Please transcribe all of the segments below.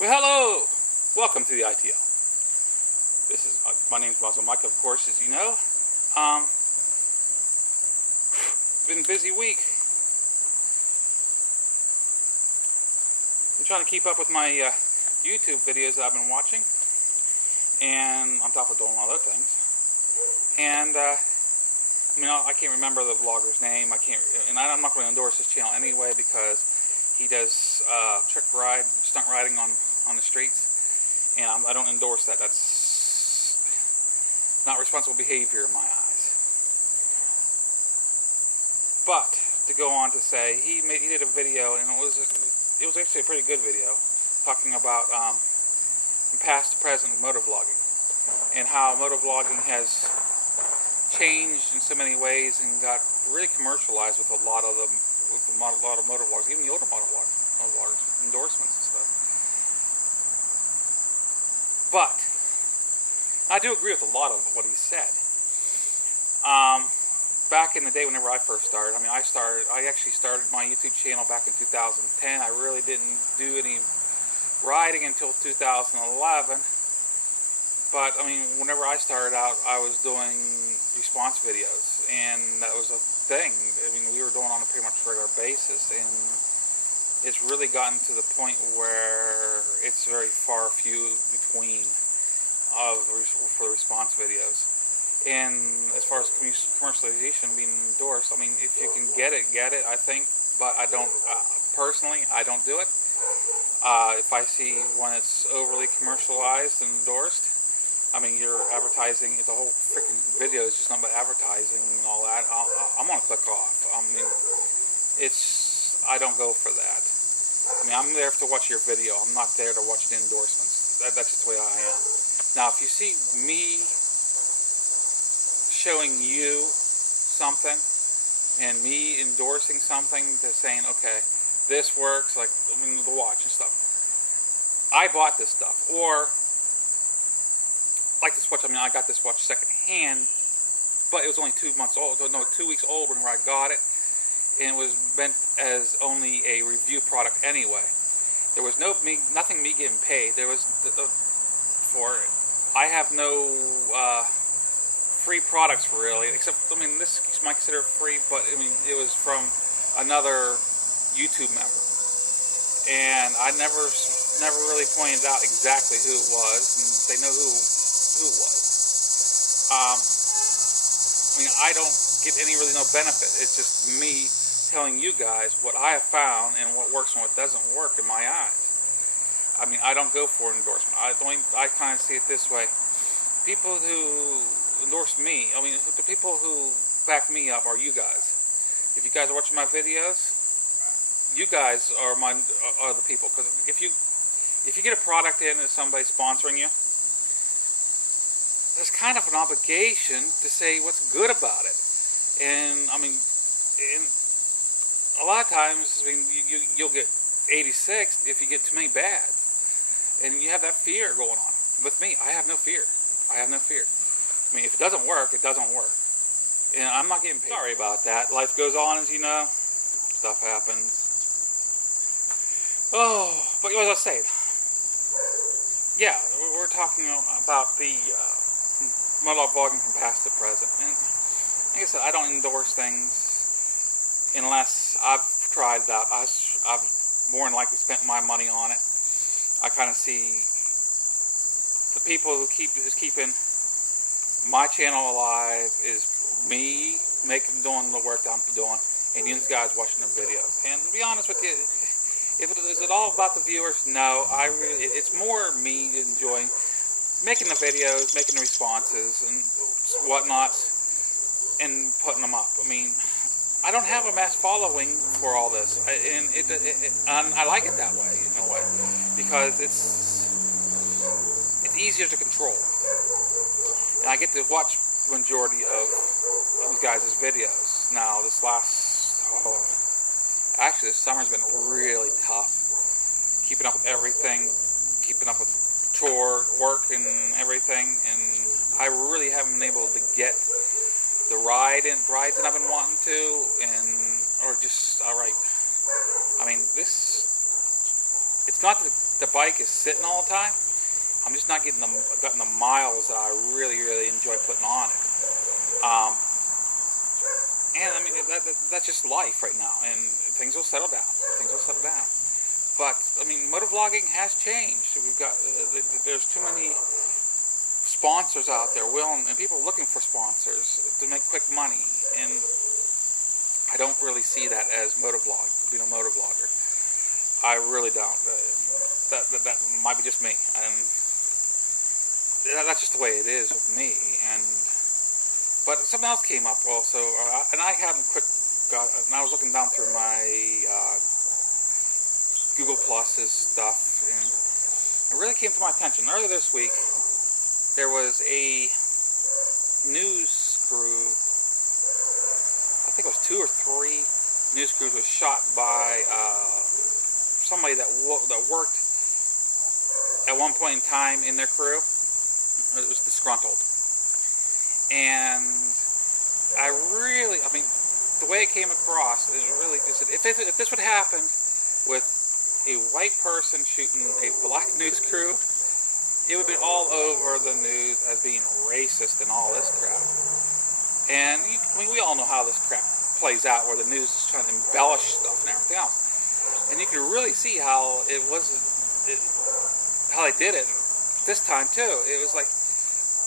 Well, hello! Welcome to the ITL. This is my name's MuzzleMike, of course, as you know. It's been a busy week. I'm trying to keep up with my YouTube videos that I've been watching, and on top of doing other things. And I can't remember the vlogger's name. I'm not going to endorse his channel anyway because he does stunt riding on the streets, and I don't endorse that. That's not responsible behavior in my eyes. But to go on to say, he did a video, and it was actually a pretty good video, talking about from past to present motovlogging, and how motovlogging has changed in so many ways and got really commercialized with a lot of motovloggers, even the older motovloggers, endorsements and stuff. But I do agree with a lot of what he said. Back in the day, whenever I first started, I actually started my YouTube channel back in 2010. I really didn't do any riding until 2011. But whenever I started out, I was doing response videos, and that was a thing. We were doing it on a pretty much regular basis, and it's really gotten to the point where it's very few between for the response videos. And as far as commercialization being endorsed, if you can get it, I think. But I don't personally. I don't do it. If I see one that's overly commercialized and endorsed, you're advertising. The whole freaking video is just not about advertising and all that. I'm gonna click off. I don't go for that. I'm there to watch your video. I'm not there to watch the endorsements. That's just the way I am. Now, if you see me showing you something and me endorsing something, that's saying, okay, this works, like the watch and stuff. I bought this stuff, or like this watch. I got this watch secondhand, but it was only 2 months old. No, 2 weeks old when I got it, and it was meant as only a review product anyway. There was nothing me getting paid. There was for it. I have no free products really, except this you might consider free, but it was from another YouTube member, and I never really pointed out exactly who it was, and they know who it was. I don't get no benefit. It's just me telling you guys what I have found and what works and what doesn't work in my eyes. I don't go for endorsement. I kind of see it this way. People who endorse me, the people who back me up are you guys. If you guys are watching my videos, you guys are the people. Because if you get a product in and somebody's sponsoring you, there's kind of an obligation to say what's good about it. And a lot of times, you'll get 86 if you get too many bads, and you have that fear going on. With me, I have no fear. If it doesn't work, it doesn't work, and I'm not getting paid. Sorry about that. Life goes on, as you know. Stuff happens. Oh, but as I was saying, yeah, we're talking about the motovlogging from past to present, and like I said, I don't endorse things unless I've tried it out. I've more than likely spent my money on it. I kind of see the people who's keeping my channel alive is me doing the work that I'm doing, and you guys watching the videos. And to be honest with you, is it all about the viewers? No, it's more me enjoying making the videos, making the responses and whatnot, and putting them up. I don't have a mass following for all this, and I like it that way in a way, because it's easier to control, and I get to watch the majority of these guys' videos. Now, this summer's been really tough, keeping up with everything, keeping up with work and everything, and I really haven't been able to get the rides that I've been wanting to, or just alright. It's not that the bike is sitting all the time, I'm just not getting the miles that I really, really enjoy putting on it. And I mean, that's just life right now, and things will settle down. But I mean, motovlogging has changed. We've got there's too many sponsors out there, and people looking for sponsors to make quick money, and I don't really see that as being a motovlogger. I really don't. That might be just me, and that's just the way it is with me. But something else came up also, and I haven't and I was looking down through my Google Plus's stuff, and it really came to my attention. Earlier this week, there was a news crew, I think it was 2 or 3 news crews, was shot by somebody that worked at one point in time in their crew. It was disgruntled. And I mean, the way it came across, it really just, if this would happen with a white person shooting a black news crew, it would be all over the news as being racist and all this crap. And I mean, we all know how this crap plays out, where the news is trying to embellish stuff and everything else. And you can really see how how they did it this time too. It was like,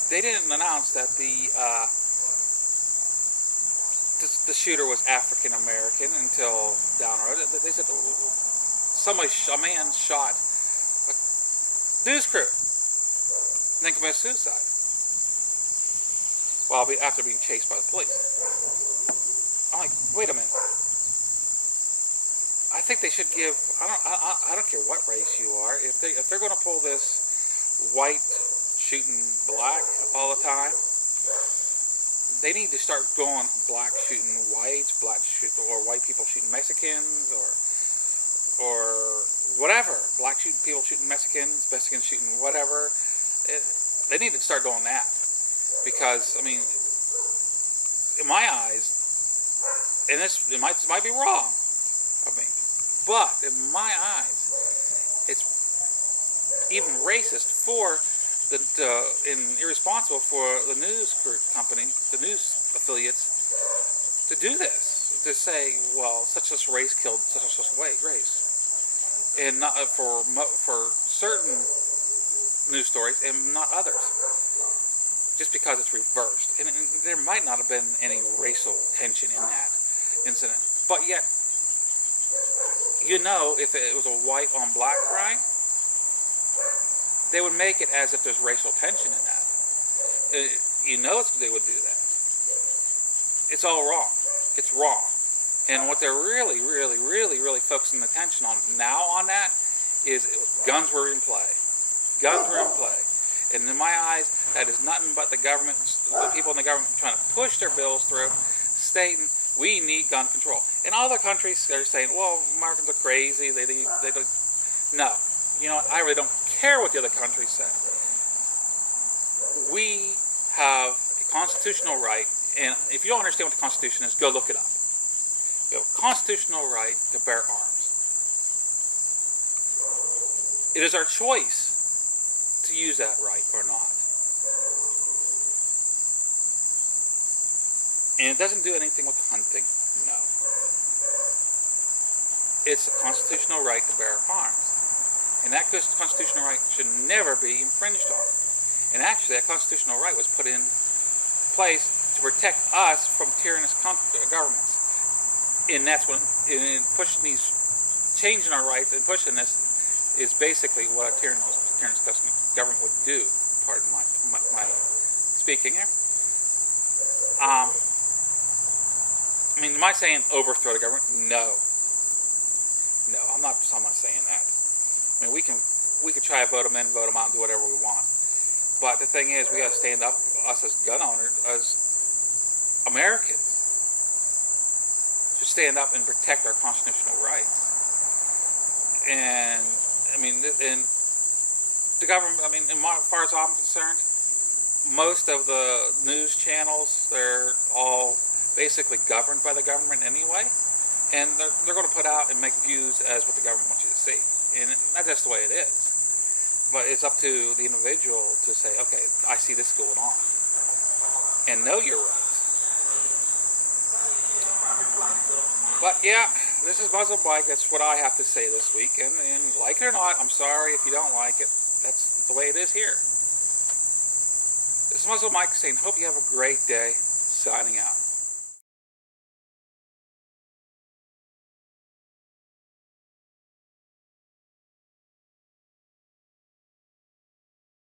they didn't announce that the shooter was African American until down the road. They said a man shot a news crew and then committed suicide after being chased by the police. I'm like, wait a minute. I think they should give. I don't care what race you are. If they're going to pull this white shooting black all the time, they need to start going black shooting whites, or white people shooting Mexicans, or whatever. Black people shooting Mexicans, Mexicans shooting whatever. They need to start doing that, because I mean, in my eyes, and it might be wrong of me, but in my eyes, it's even racist for and irresponsible for the news company, the news affiliates, to do this, to say, well, such and such race killed such and such race, and not for certain news stories and not others, just because it's reversed. And there might not have been any racial tension in that incident, but yet, if it was a white on black crime, they would make it as if there's racial tension in that. They would do that. It's all wrong. It's wrong. And what they're really, really, really, really focusing attention on now on that is guns were in play. Guns were in play. And in my eyes, that is nothing but the people in the government trying to push their bills through, stating we need gun control. And other countries are saying, well, Americans are crazy. They don't. No. You know what? I really don't care what the other countries say. We have a constitutional right, and if you don't understand what the Constitution is, go look it up. We have a constitutional right to bear arms. It is our choice to use that right or not. And it doesn't do anything with hunting, no. It's a constitutional right to bear arms. And that constitutional right should never be infringed on. And actually, that constitutional right was put in place to protect us from tyrannous governments. And that's when pushing these, changing our rights and pushing this is basically what a tyrannous government would do. Pardon my speaking here. I mean, am I saying overthrow the government? No, I'm not saying that. I mean, we can try to vote them in, vote them out, and do whatever we want. But the thing is, we got to stand up, us as gun owners, as Americans, to stand up and protect our constitutional rights. And I mean, the government. I mean, as far as I'm concerned, most of the news channels, they're all basically governed by the government anyway, and they're going to put out and make views as what the government wants you to see. And that's just the way it is. But it's up to the individual to say, okay, I see this going on. And know your rights. But yeah, this is MuzzleMike. That's what I have to say this week. And like it or not, I'm sorry if you don't like it. That's the way it is here. This is MuzzleMike saying, hope you have a great day. Signing out.